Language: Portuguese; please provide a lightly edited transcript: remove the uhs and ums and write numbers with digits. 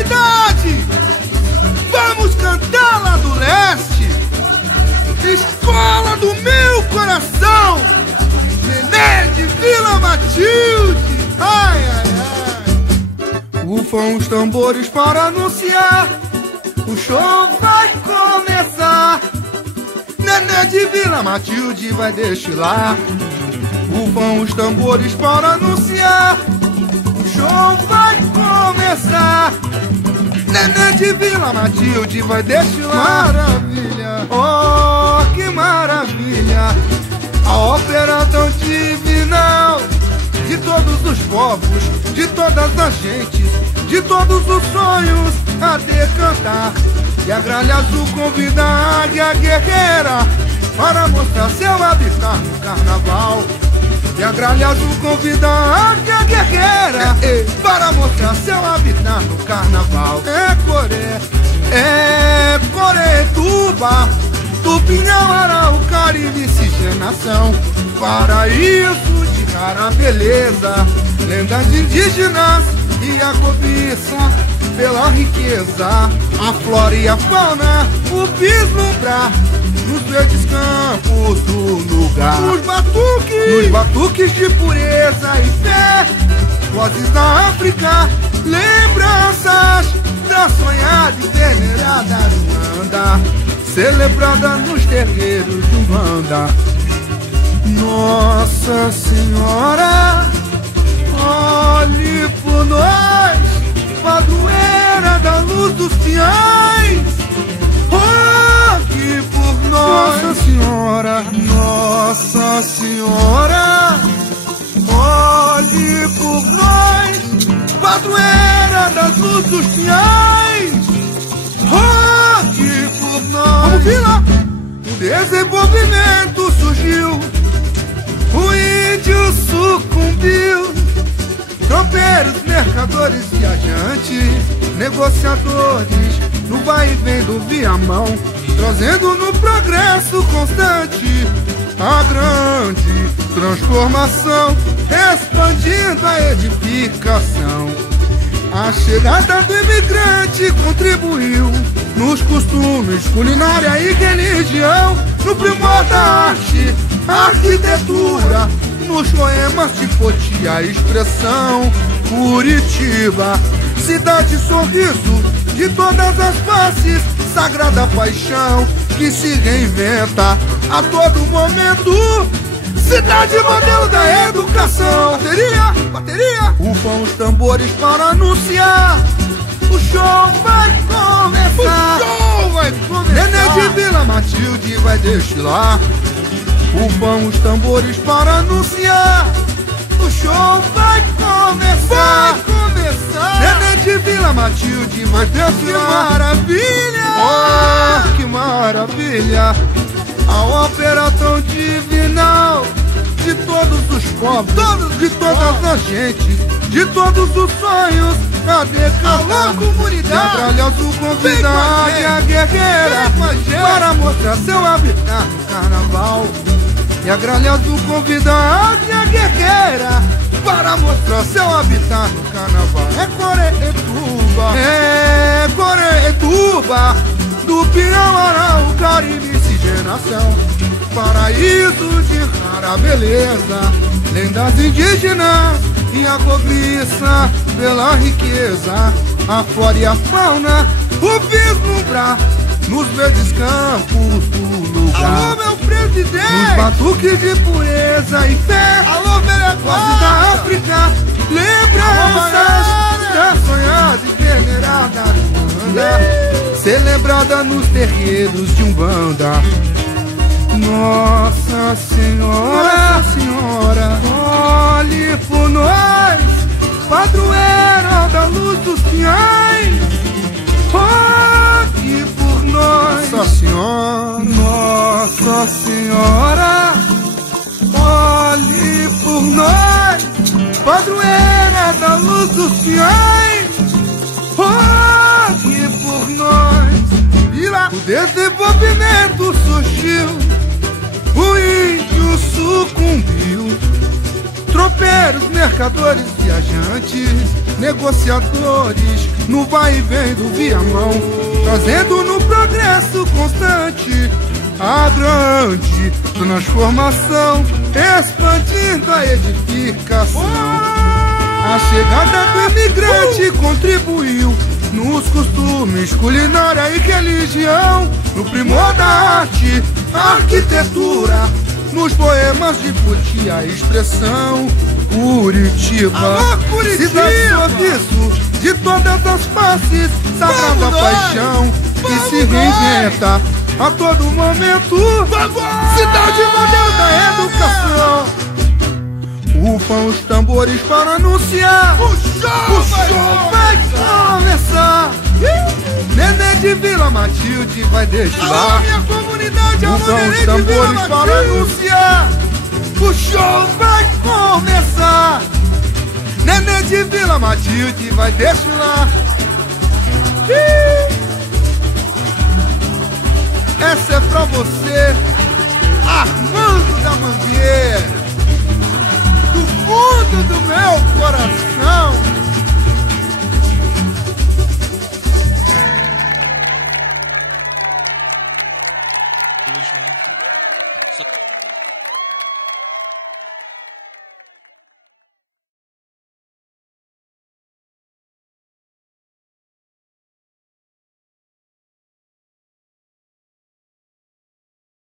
comunidade, vamos cantar lá do leste. Escola do meu coração, Nenê de Vila Matilde. Ai, ai, ai. Ufam os tambores para anunciar, o show vai começar. Nenê de Vila Matilde vai desfilar. Ufam os tambores para anunciar, o show vai começar. Nenê de Vila Matilde vai desfilar. Maravilha, oh que maravilha, a ópera tão divinal, de todos os povos, de todas as gentes, de todos os sonhos a decantar. E a gralha azul convida a águia guerreira para mostrar seu habitat no carnaval. E a gralha azul convida a águia guerreira para mostrar seu habitat no carnaval. É Coretuba, Tupinhão, Araucária e miscigenação, paraíso de rara beleza, lendas indígenas e a cobiça pela riqueza, a flora e a fauna, o vislumbrar nos verdes campos do lugar. Nos batuques de pureza e fé, vozes da África, lembranças da sonhada e venerada Umbanda, celebrada nos terreiros de Umbanda. Nossa Senhora, olhe por nós, padroeira da luz dos fiéis, olhe por nós. Nossa Senhora, Nossa Senhora, olhe por nós, padroeira da luz dos fiéis, olhe por nós. Vamos vir lá. O desenvolvimento surgiu, o índio sucumbiu, tropeiros, mercadores, viajantes, negociadores, no vai e vem do viamão, trazendo no progresso constante a grande transformação, expandindo a edificação. A chegada do imigrante contribuiu nos costumes, culinária e religião, no primor da arte, arquitetura, nos poemas de poesia, a expressão. Curitiba, cidade sorriso de todas as faces, sagrada paixão que se reinventa a todo momento, cidade modelo da educação. Bateria, bateria. Ufam os tambores para anunciar, o show vai começar. O show vai começar. Nenê de Vila Matilde vai desfilar. Ufam os tambores para anunciar, o show vai começar. Vai começar. Nenê de Vila Matilde vai desfilar. Que maravilha! Oh, que maravilha! A ópera tão divinal, de todos os povos, de todas as gentes, de todos os sonhos a decantar. Alô, comunidade! E a gralha azul convida a águia guerreira para mostrar seu habitat no carnaval. E a gralha azul convida a águia guerreira para mostrar seu habitat no carnaval. É Coretuba, do Pião, Araucária e miscigenação, paraíso de rara beleza, lendas indígenas e a cobiça pela riqueza, a flora e a fauna, o vislumbrar nos verdes campos do lugar. Alô, meu presidente! Nos batuques de pureza e fé. Alô, vereador da África, lembranças da sonhada e venerada Umbanda, celebrada nos terreiros de Umbanda. Nossa Senhora, Nossa Senhora, olhe por nós, padroeira da luz dos fiéis, olhe por nós. Nossa Senhora, Nossa Senhora, olhe por nós, padroeira da luz dos fiéis, olhe por nós. E lá o desenvolvimento surgiu, o índio sucumbiu, tropeiros, mercadores, viajantes, negociadores, no vai e vem do Viamão, trazendo no progresso constante a grande transformação, expandindo a edificação. A chegada do imigrante contribuiu nos costumes, culinária e religião, no primor da arte, arquitetura, nos poemas de poesia e expressão. Curitiba, cidade sorriso de todas as faces, sagrada paixão que se reinventa a todo momento. Cidade modelo da educação. Rufam os tambores para anunciar: o show vai começar. Nenê de Vila Matilde vai desfilar. Minha comunidade, rufam os tambores para anunciar: o show vai começar. Nenê de Vila Matilde vai desfilar. Essa é pra você, Armando da Mangueira.